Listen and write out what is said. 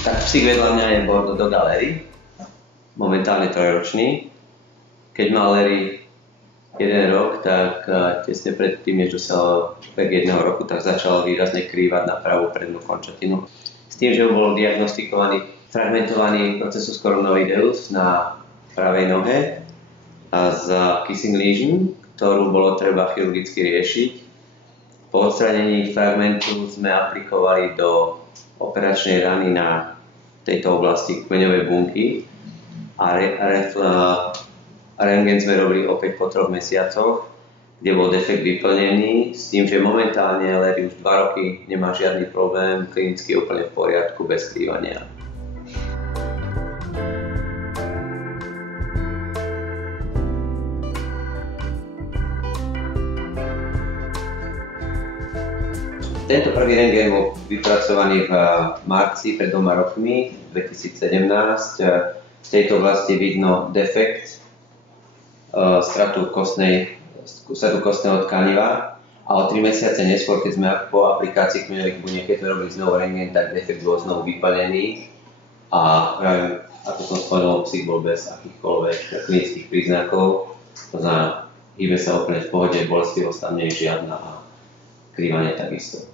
Tak psík vedľa mňa je Bordeaux Galery, momentálne 3-ročný. Keď mal Larry 1 rok, tak tesne predtým, než dosiahol vek 1 roku, tak začal výrazne krývať na pravú prednú končatinu. S tým, že bol diagnostikovaný fragmentovaný procesus coronoideus na pravej nohe a z kissing lesion, ktorú bolo treba chirurgicky riešiť. Po odstranení fragmentu sme aplikovali do operačnej rany na tejto oblasti kmeňovej bunky a rentgen sme robili opäť po 3 mesiacoch, kde bol defekt vyplnený, s tým, že momentálne Larry už 2 roky nemá žiadny problém, klinicky úplne v poriadku, bez skrývania. Tento prvý rentgen bol vypracovaný v marci pred 2 rokmi, 2017. V tejto oblasti vidno defekt, stratu kostného tkaniva a o 3 mesiace neskôr, keď sme po aplikácii kmeňových buniek, keď sme robili znovu rentgen, tak defekt bol znovu vyplnený a ako som spomenul, psík bol bez akýchkoľvek klinických príznakov, to znamená, hýbe sa úplne v pohode, bolestivosť tam nie je žiadna a krývanie takisto.